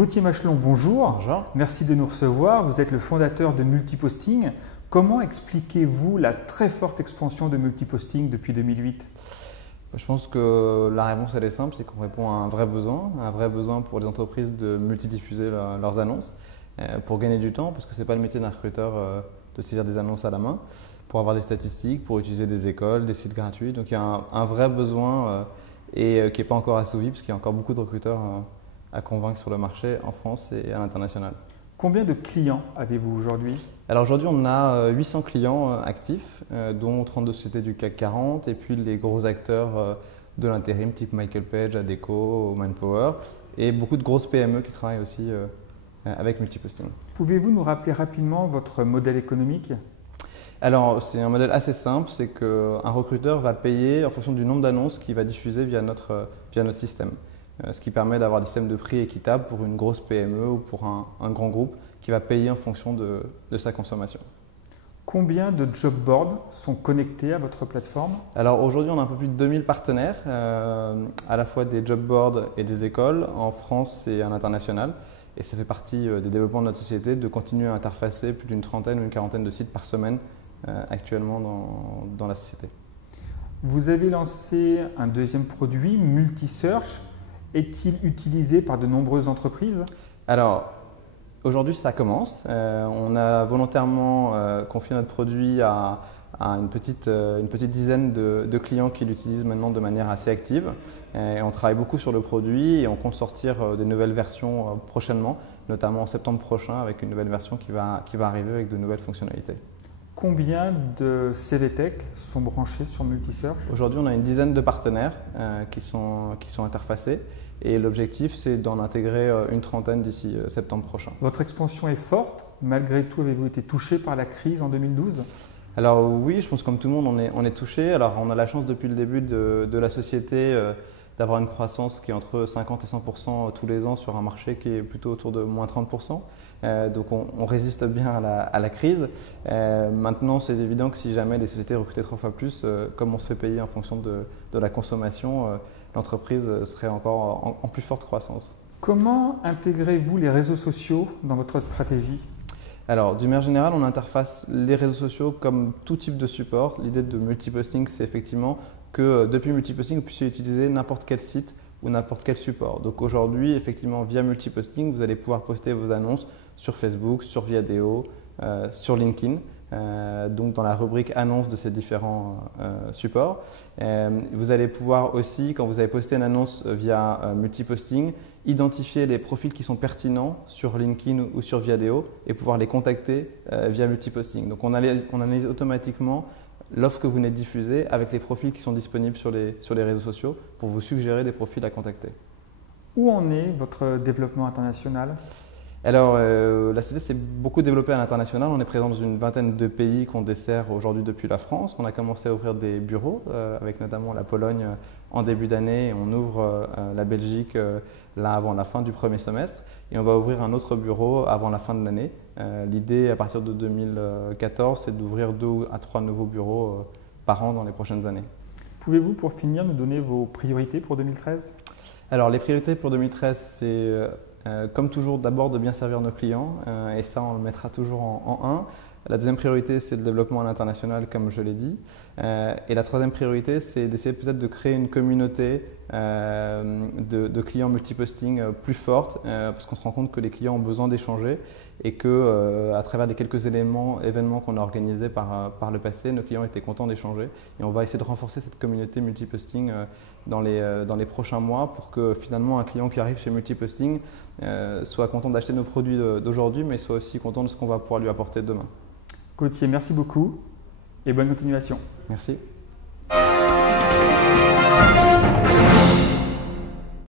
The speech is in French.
Gauthier Machelon, bonjour. Bonjour. Merci de nous recevoir. Vous êtes le fondateur de Multiposting. Comment expliquez-vous la très forte expansion de Multiposting depuis 2008? Je pense que la réponse elle est simple, c'est qu'on répond à un vrai besoin pour les entreprises de multidiffuser leurs annonces pour gagner du temps, parce que ce n'est pas le métier d'un recruteur de saisir des annonces à la main, pour avoir des statistiques, pour utiliser des écoles, des sites gratuits. Donc il y a un vrai besoin qui n'est pas encore assouvi, parce qu'il y a encore beaucoup de recruteurs à convaincre sur le marché en France et à l'international. Combien de clients avez-vous aujourd'hui? Alors aujourd'hui, on a 800 clients actifs, dont 32 sociétés du CAC 40 et puis les gros acteurs de l'intérim type Michael Page, Adecco, Manpower et beaucoup de grosses PME qui travaillent aussi avec Multiposting. Pouvez-vous nous rappeler rapidement votre modèle économique? Alors c'est un modèle assez simple, c'est qu'un recruteur va payer en fonction du nombre d'annonces qu'il va diffuser via notre système. Ce qui permet d'avoir des systèmes de prix équitables pour une grosse PME ou pour un grand groupe qui va payer en fonction de sa consommation. Combien de job boards sont connectés à votre plateforme? Alors aujourd'hui, on a un peu plus de 2000 partenaires, à la fois des job boards et des écoles, en France et à l'international. Et ça fait partie des développements de notre société de continuer à interfacer plus d'une trentaine ou une quarantaine de sites par semaine actuellement dans la société. Vous avez lancé un deuxième produit, Multisearch. Est-il utilisé par de nombreuses entreprises? Alors, aujourd'hui, ça commence. On a volontairement confié notre produit à une petite dizaine de clients qui l'utilisent maintenant de manière assez active. Et on travaille beaucoup sur le produit et on compte sortir des nouvelles versions prochainement, notamment en septembre prochain avec une nouvelle version qui va arriver avec de nouvelles fonctionnalités. Combien de CVTech sont branchés sur Multisearch? Aujourd'hui, on a une dizaine de partenaires qui sont interfacés et l'objectif, c'est d'en intégrer une trentaine d'ici septembre prochain. Votre expansion est forte. Malgré tout, avez-vous été touché par la crise en 2012? Alors oui, je pense que comme tout le monde, on est touché. Alors on a la chance depuis le début de la société d'avoir une croissance qui est entre 50 et 100% tous les ans sur un marché qui est plutôt autour de moins 30%. Donc on résiste bien à la crise. Maintenant, c'est évident que si jamais les sociétés recrutaient 3 fois plus, comme on se fait payer en fonction de la consommation, l'entreprise serait encore en plus forte croissance. Comment intégrez-vous les réseaux sociaux dans votre stratégie? Alors, d'une manière générale, on interface les réseaux sociaux comme tout type de support. L'idée de Multiposting, c'est effectivement que depuis Multiposting, vous puissiez utiliser n'importe quel site ou n'importe quel support. Donc aujourd'hui, effectivement, via Multiposting, vous allez pouvoir poster vos annonces sur Facebook, sur Viadeo, sur LinkedIn. Donc dans la rubrique annonces de ces différents supports. Vous allez pouvoir aussi, quand vous avez posté une annonce via Multiposting, identifier les profils qui sont pertinents sur LinkedIn ou sur Viadeo et pouvoir les contacter via Multiposting. Donc on analyse automatiquement l'offre que vous venez de diffuser avec les profils qui sont disponibles sur les réseaux sociaux pour vous suggérer des profils à contacter. Où en est votre développement international? Alors, la société s'est beaucoup développée à l'international. On est présent dans une vingtaine de pays qu'on dessert aujourd'hui depuis la France. On a commencé à ouvrir des bureaux, avec notamment la Pologne en début d'année. On ouvre la Belgique là avant la fin du premier semestre. Et on va ouvrir un autre bureau avant la fin de l'année. L'idée, à partir de 2014, c'est d'ouvrir 2 à 3 nouveaux bureaux par an dans les prochaines années. Pouvez-vous, pour finir, nous donner vos priorités pour 2013? Alors, les priorités pour 2013, c'est comme toujours, d'abord de bien servir nos clients et ça, on le mettra toujours en 1. La deuxième priorité, c'est le développement à l'international, comme je l'ai dit. Et la troisième priorité, c'est d'essayer peut-être de créer une communauté de clients multiposting plus forte parce qu'on se rend compte que les clients ont besoin d'échanger et qu'à travers les quelques événements qu'on a organisés par le passé, nos clients étaient contents d'échanger. Et on va essayer de renforcer cette communauté multiposting dans les prochains mois pour que finalement un client qui arrive chez Multiposting soit content d'acheter nos produits d'aujourd'hui, mais soit aussi content de ce qu'on va pouvoir lui apporter demain. Gauthier, merci beaucoup et bonne continuation. Merci.